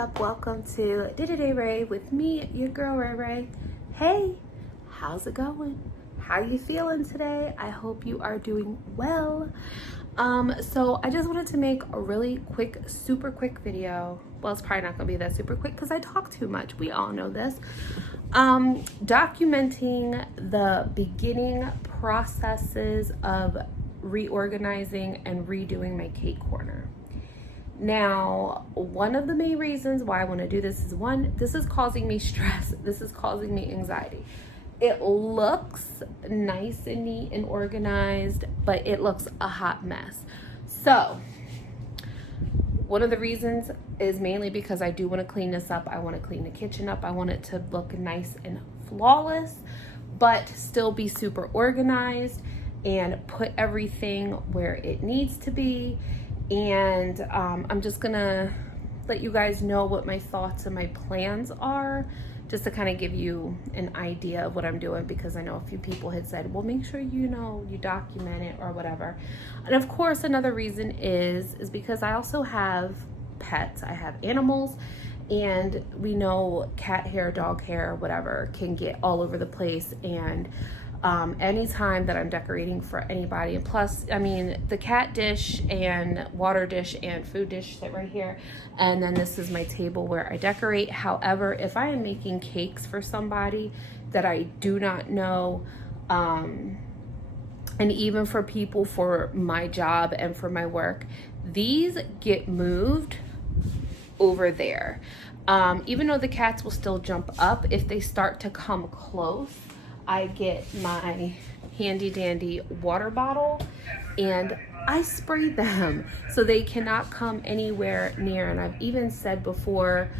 up? Welcome to To Day Rae with me, your girl Ray Ray. Hey, how's it going? How you feeling today? I hope you are doing well. So I just wanted to make a really quick, super quick video. Well, it's probably not gonna be that super quick because I talk too much. We all know this. Documenting the beginning processes of reorganizing and redoing my cake corner. Now, one of the main reasons why I want to do this is, one, this is causing me stress. This is causing me anxiety. It looks nice and neat and organized, but it looks a hot mess. So one of the reasons is mainly because I do want to clean this up. I want to clean the kitchen up. I want it to look nice and flawless, but still be super organized and put everything where it needs to be. And I'm just gonna let you guys know what my thoughts and my plans are, just to kind of give you an idea of what I'm doing, because I know a few people had said, well, make sure you document it or whatever. And of course, another reason is because I also have pets. I have animals, and we know cat hair, dog hair, whatever can get all over the place. And anytime that I'm decorating for anybody, and plus, I mean, the cat dish and water dish and food dish sit right here, and then this is my table where I decorate. However, if I am making cakes for somebody that I do not know, and even for people for my job and for my work, these get moved over there. Even though the cats will still jump up, if they start to come close, I get my handy dandy water bottle and I spray them so they cannot come anywhere near. And I've even said before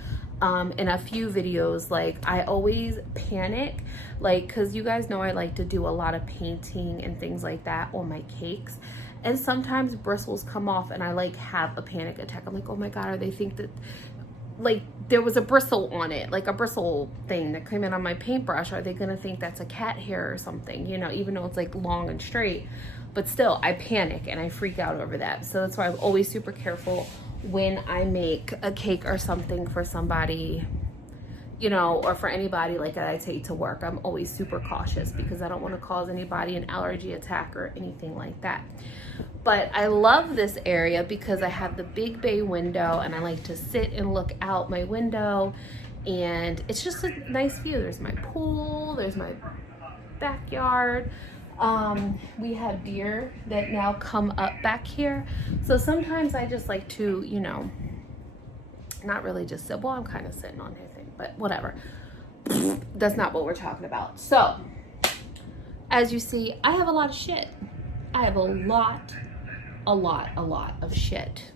in a few videos, like, I always panic, like, because you guys know I like to do a lot of painting and things like that on my cakes. And sometimes bristles come off and I like have a panic attack. I'm like, oh my God, are they think that like there was a bristle on it, like a bristle thing that came in on my paintbrush? Are they gonna think that's a cat hair or something, even though it's like long and straight? But still, I panic and I freak out over that. So that's why I'm always super careful when I make a cake or something for somebody, or for anybody like that I take to work. I'm always super cautious because I don't want to cause anybody an allergy attack or anything like that. But I love this area because I have the big bay window and I like to sit and look out my window, and it's just a nice view. There's my pool, there's my backyard. We have deer that now come up back here. So sometimes I just like to, not really just sit, well, I'm kind of sitting on his thing, but whatever. That's not what we're talking about. So as you see, I have a lot of shit. I have a lot of shit.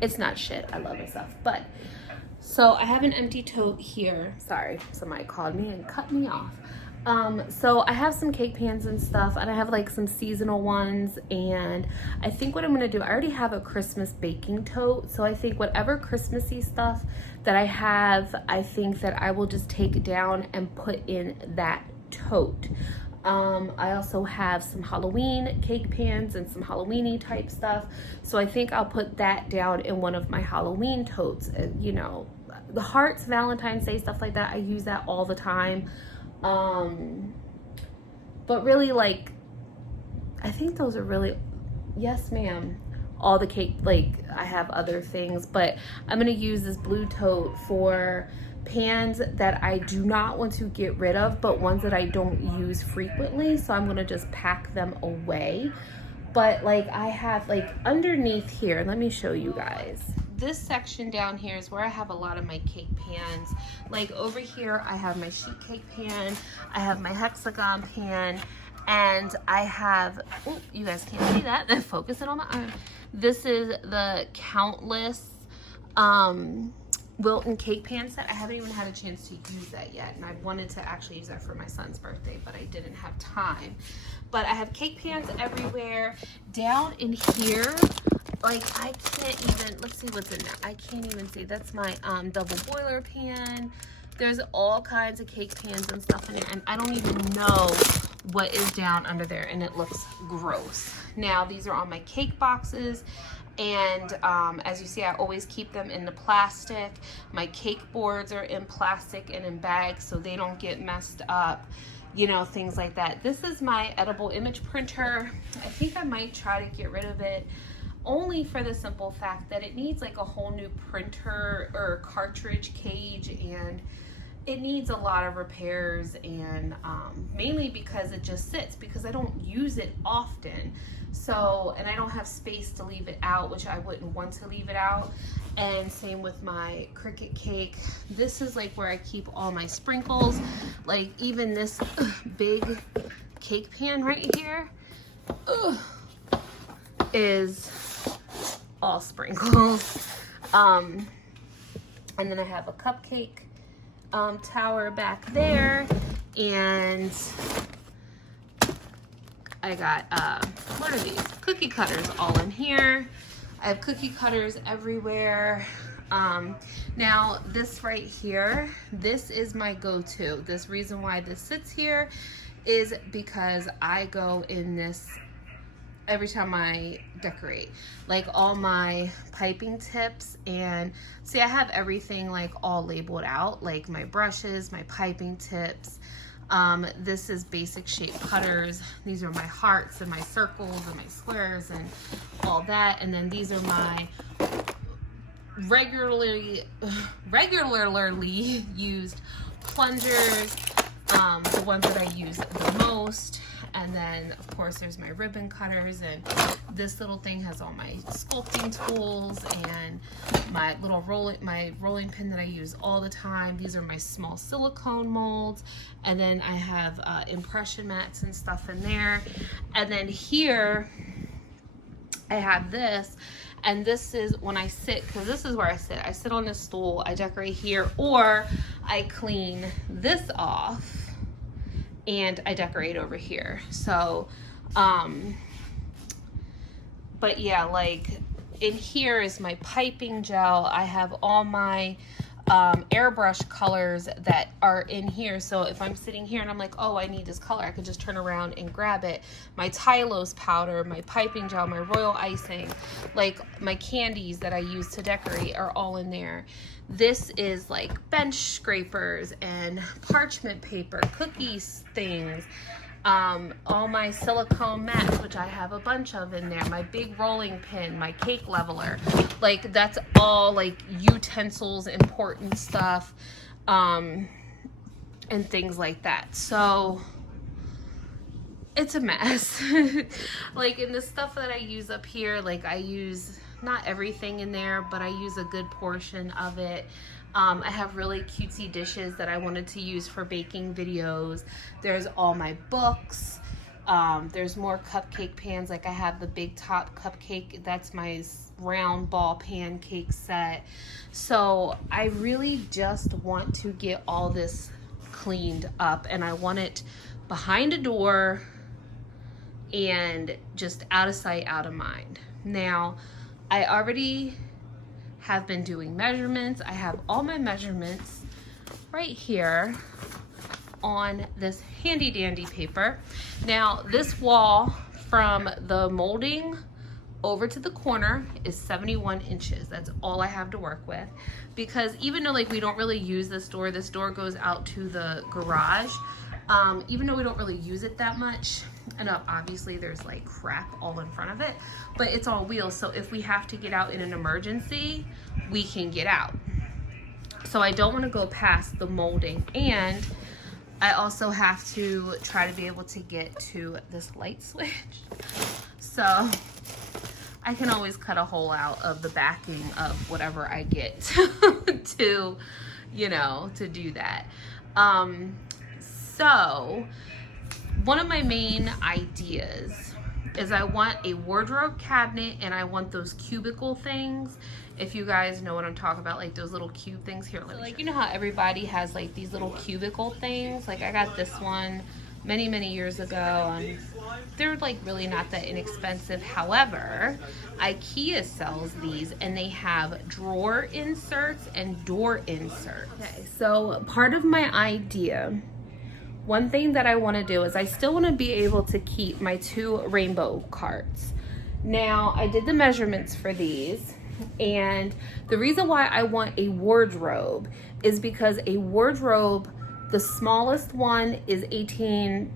It's not shit. I love myself. But so I have an empty tote here. Sorry, somebody called me and cut me off. So I have some cake pans and stuff, and I have like some seasonal ones, and I think what I'm gonna do, I already have a Christmas baking tote, so I think whatever Christmassy stuff that I have, I think that I will just take down and put in that tote. I also have some Halloween cake pans and some Halloween-y type stuff, so I think I'll put that down in one of my Halloween totes. The hearts, Valentine's Day, stuff like that, I use that all the time. But really, like, I think those are really, yes ma'am, all the cake, like, I have other things, but I'm gonna use this blue tote for pans that I do not want to get rid of, but ones that I don't use frequently, so I'm gonna just pack them away. But like, I have, like, underneath here, let me show you guys. This section down here is where I have a lot of my cake pans. Like over here, I have my sheet cake pan, I have my hexagon pan, and I have, oh, you guys can't see that, then focus it on my arm. This is the Countless Wilton cake pan set. I haven't even had a chance to use that yet, and I wanted to actually use that for my son's birthday, but I didn't have time. But I have cake pans everywhere. Down in here, like, I can't even, let's see what's in there. I can't even see. That's my double boiler pan. There's all kinds of cake pans and stuff in there, and I don't even know what is down under there, and it looks gross. Now, these are all my cake boxes, And as you see, I always keep them in the plastic. My cake boards are in plastic and in bags so they don't get messed up, you know, things like that. This is my edible image printer. I think I might try to get rid of it, only for the simple fact that it needs like a whole new printer or cartridge cage, and it needs a lot of repairs, and mainly because it just sits, because I don't use it often. So, and I don't have space to leave it out, which I wouldn't want to leave it out. And same with my Cricut cake. This is like where I keep all my sprinkles. Like even this big cake pan right here is all sprinkles. And then I have a cupcake tower back there, and I got what are these cookie cutters all in here. I have cookie cutters everywhere. Now this right here, this is my go-to. This reason why this sits here is because I go in this every time I decorate, like all my piping tips. And see, I have everything like all labeled out, like my brushes, my piping tips. This is basic shape cutters. These are my hearts and my circles and my squares and all that. And then these are my regularly used plungers, the ones that I use the most. And then of course there's my ribbon cutters, and this little thing has all my sculpting tools and my little rolling pin that I use all the time. These are my small silicone molds, and then I have impression mats and stuff in there. And then here I have this, and this is when I sit, because this is where I sit on this stool, I decorate here, or I clean this off and I decorate over here. So but yeah, like in here is my piping gel. I have all my airbrush colors that are in here. So if I'm sitting here and I'm like, oh, I need this color, I could just turn around and grab it. My Tylose powder, my piping gel, my royal icing, like my candies that I use to decorate are all in there. This is like bench scrapers and parchment paper, cookies things, all my silicone mats, which I have a bunch of in there, my big rolling pin, my cake leveler, like that's all like utensils, important stuff, and things like that. So it's a mess. Like in the stuff that I use up here, like I use not everything in there, but I use a good portion of it. I have really cutesy dishes that I wanted to use for baking videos. There's all my books. There's more cupcake pans. Like I have the big top cupcake. That's my round ball pancake set. So I really just want to get all this cleaned up, and I want it behind a door and just out of sight, out of mind. Now, I already have been doing measurements. I have all my measurements right here on this handy dandy paper. Now, this wall from the molding over to the corner is 71 inches. That's all I have to work with, because even though like we don't really use this door goes out to the garage. Even though we don't really use it that much, and obviously there's like crap all in front of it, but it's on wheels, so if we have to get out in an emergency, we can get out. So I don't want to go past the molding, and I also have to try to be able to get to this light switch. So I can always cut a hole out of the backing of whatever I get to, you know, to do that. So one of my main ideas is I want a wardrobe cabinet, and I want those cubicle things. If you guys know what I'm talking about, like those little cube things here. So like, you know how everybody has like these little cubicle things? Like I got this one many years ago, and they're like really not that inexpensive. However, IKEA sells these, and they have drawer inserts and door inserts. Okay, so part of my idea, one thing that I want to do is I still want to be able to keep my 2 rainbow cards. Now, I did the measurements for these, and the reason why I want a wardrobe is because a wardrobe, the smallest one is 19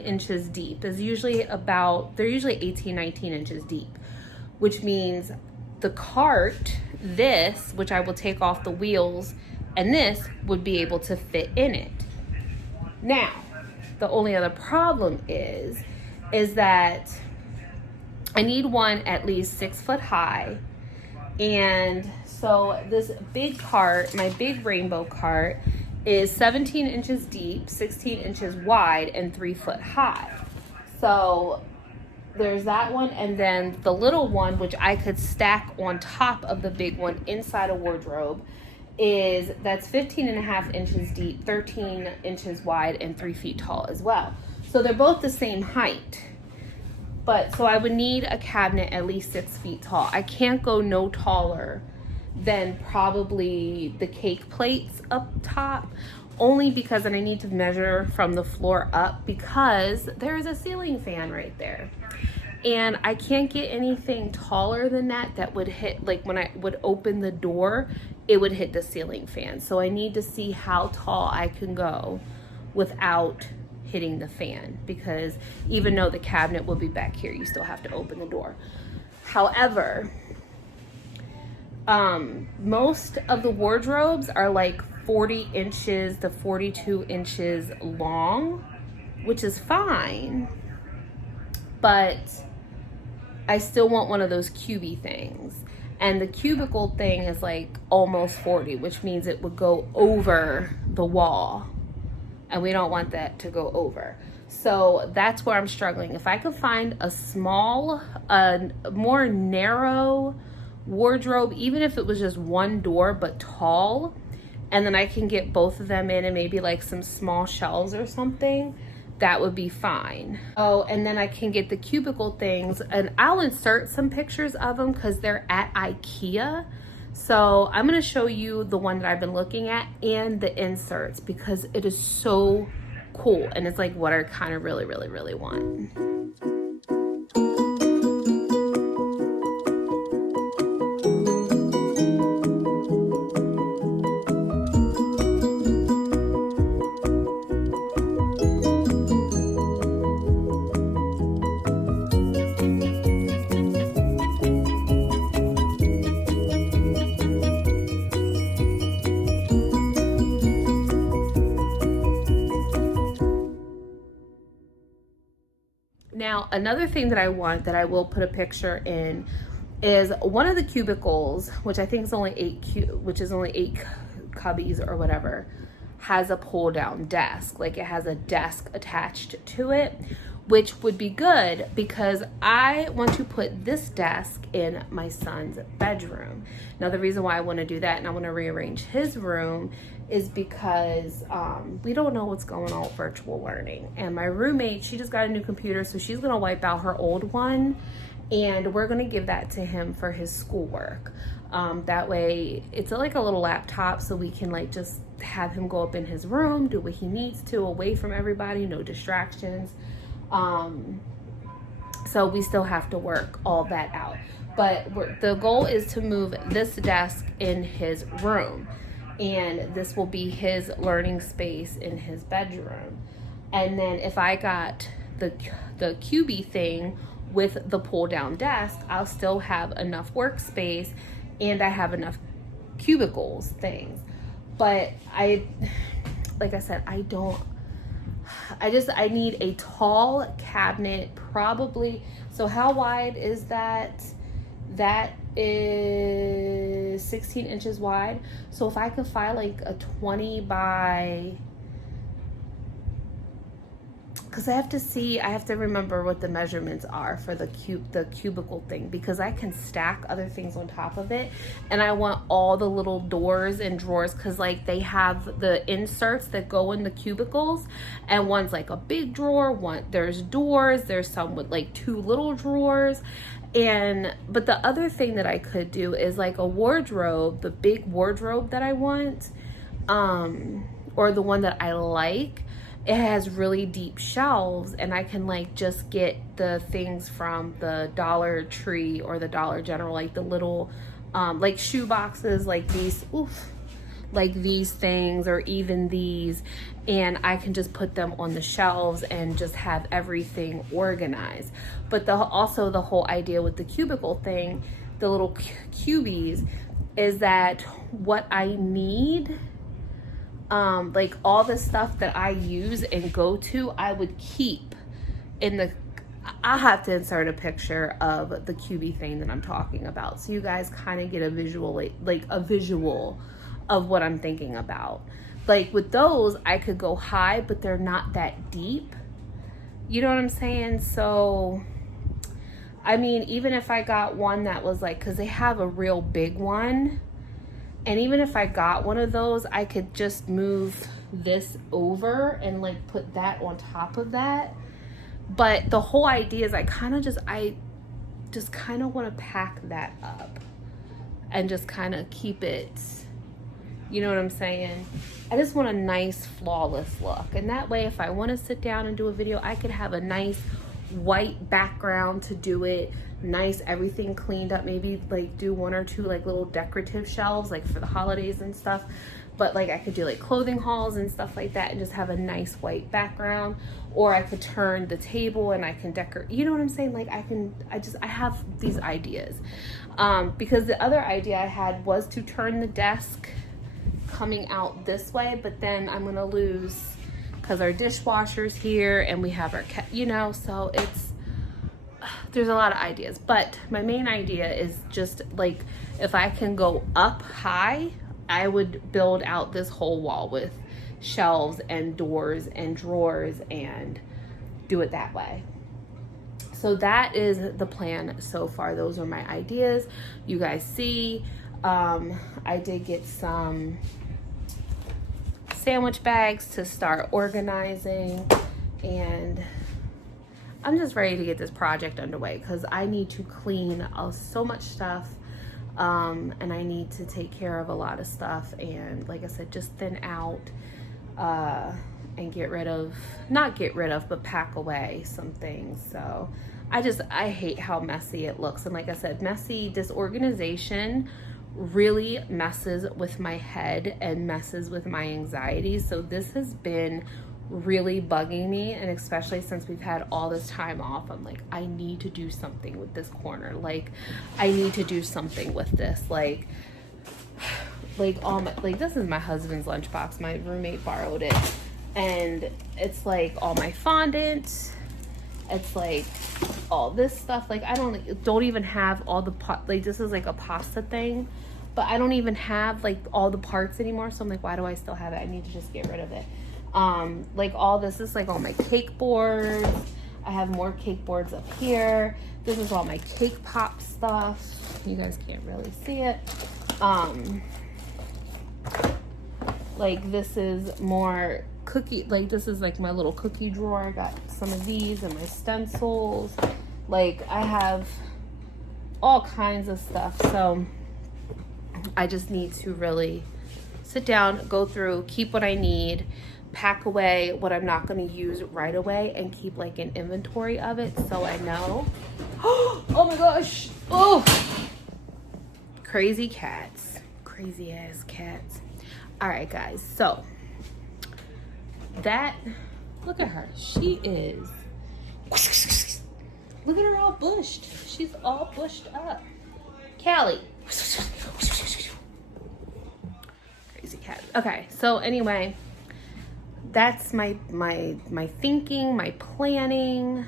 inches deep. They're usually 18, 19 inches deep, which means the cart, this, which I will take off the wheels, and this would be able to fit in it. Now, the only other problem is that I need one at least 6 foot high. And so this big cart, my big rainbow cart, is 17 inches deep, 16 inches wide, and 3 foot high. So there's that one. And then the little one, which I could stack on top of the big one inside a wardrobe, that's 15 and a half inches deep, 13 inches wide, and 3 feet tall as well. So they're both the same height. But so I would need a cabinet at least 6 feet tall. I can't go no taller than probably the cake plates up top, only because then I need to measure from the floor up, because there is a ceiling fan right there. And I can't get anything taller than that would hit, like when I would open the door, it would hit the ceiling fan. So I need to see how tall I can go without hitting the fan, because even though the cabinet will be back here, you still have to open the door. However, most of the wardrobes are like 40 inches to 42 inches long, which is fine, but I still want one of those cubey things. And the cubicle thing is like almost 40, which means it would go over the wall. And we don't want that to go over. So that's where I'm struggling. If I could find a small, more narrow wardrobe, even if it was just one door but tall, and then I can get both of them in and maybe like some small shelves or something, that would be fine. Oh, and then I can get the cubicle things, and I'll insert some pictures of them because they're at IKEA. So I'm going to show you the one that I've been looking at and the inserts, because it is so cool, and it's like what I kind of really, really, really want. Now, another thing that I want, that I will put a picture in, is one of the cubicles, which I think is only 8 cubbies or whatever, has a pull down desk. Like it has a desk attached to it, which would be good because I want to put this desk in my son's bedroom. Now, the reason why I want to do that and I want to rearrange his room is because we don't know what's going on with virtual learning. And my roommate, she just got a new computer, so she's going to wipe out her old one, and we're going to give that to him for his schoolwork. That way, it's like a little laptop, so we can like just have him go up in his room, do what he needs to, away from everybody, no distractions. So we still have to work all that out. But the goal is to move this desk in his room, and this will be his learning space in his bedroom. And then if I got the cubie thing with the pull down desk, I'll still have enough workspace and I have enough cubicles things. But like I said, I need a tall cabinet, probably. So how wide is that? That is 16 inches wide. So if I could find like a 20 by, because I have to remember what the measurements are for the cubicle thing, because I can stack other things on top of it, and I want all the little doors and drawers, because like they have the inserts that go in the cubicles, and one's like a big drawer, there's doors, there's some with like 2 little drawers. But the other thing that I could do is like a wardrobe, the big wardrobe that I want, or the one that I like, it has really deep shelves, and I can like just get the things from the Dollar Tree or the Dollar General, like the little like shoe boxes, like these, like these things, or even these, and I can just put them on the shelves and just have everything organized. But also the whole idea with the cubicle thing, the little cubies, is that what I need, like all the stuff that I use and go to, I would keep in the, I'll have to insert a picture of the cubie thing that I'm talking about, so you guys kind of get a visual, like a visual of what I'm thinking about. Like with those, I could go high, but they're not that deep. You know what I'm saying? So, I mean, even if I got one that was like, because they have a real big one, and even if I got one of those, I could just move this over and like put that on top of that. But the whole idea is I just kind of want to pack that up and just kind of keep it, you know what I'm saying? I just want a nice, flawless look. And that way, if I want to sit down and do a video, I could have a nice white background to do it, nice, everything cleaned up, maybe like do one or two like little decorative shelves like for the holidays and stuff. But like I could do like clothing hauls and stuff like that and just have a nice white background. Or I could turn the table and I can decorate, you know what I'm saying? Like I have these ideas. Because the other idea I had was to turn the desk coming out this way, but then I'm gonna lose, because our dishwasher's here and we have our you know, so there's a lot of ideas. But my main idea is just like, if I can go up high, I would build out this whole wall with shelves and doors and drawers and do it that way. So that is the plan so far. Those are my ideas. You guys see, I did get some sandwich bags to start organizing, and I'm just ready to get this project underway because I need to clean so much stuff, and I need to take care of a lot of stuff, and like I said, just thin out and but pack away some things. So I hate how messy it looks, and like I said, messy disorganization really messes with my head and messes with my anxiety. So this has been really bugging me, and especially since we've had all this time off, I'm like, I need to do something with this corner. Like I need to do something with this. Like all my, like this is my husband's lunchbox. My roommate borrowed it, and it's like all my fondant. It's like all this stuff. Like I don't even have all the like this is like a pasta thing, but I don't even have like all the parts anymore. So I'm like, why do I still have it? I need to just get rid of it. Like all this is like all my cake boards. I have more cake boards up here. This is all my cake pop stuff. You guys can't really see it. Like this is more cookie, like this is like my little cookie drawer. I got some of these and my stencils. Like I have all kinds of stuff. So I just need to really sit down, go through, keep what I need, pack away what I'm not going to use right away, and keep like an inventory of it so I know. Oh my gosh. Oh, crazy cats, crazy ass cats. All right guys, so that, look at her, she is, look at her all bushed. She's all bushed up. Callie. Crazy cat. Okay, so anyway, that's my thinking, my planning.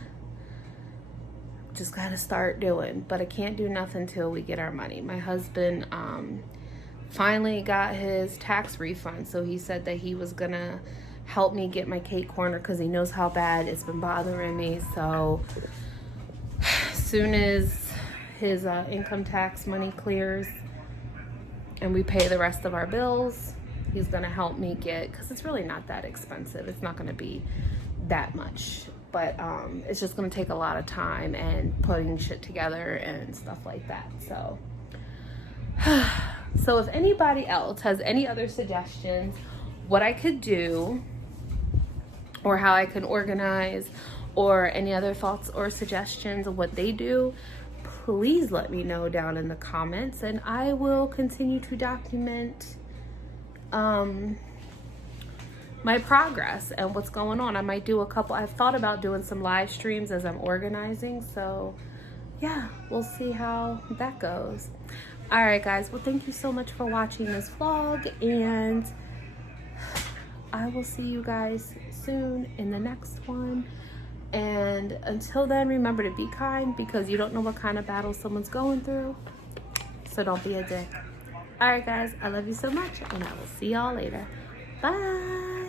Just gotta start doing, but I can't do nothing until we get our money. My husband finally got his tax refund, so he said that he was gonna help me get my cake corner because he knows how bad it's been bothering me. So as soon as his income tax money clears and we pay the rest of our bills, he's gonna help me get, because it's really not that expensive. It's not gonna be that much, but it's just gonna take a lot of time and putting shit together and stuff like that. So so if anybody else has any other suggestions what I could do or how I can organize, or any other thoughts or suggestions of what they do, please let me know down in the comments, and I will continue to document my progress and what's going on. I might do a couple, I've thought about doing some live streams as I'm organizing, so yeah, we'll see how that goes. All right, guys, well, thank you so much for watching this vlog, and I will see you guys soon in the next one. And until then, remember to be kind, because you don't know what kind of battle someone's going through, so don't be a dick. All right, guys, I love you so much, and I will see y'all later. Bye.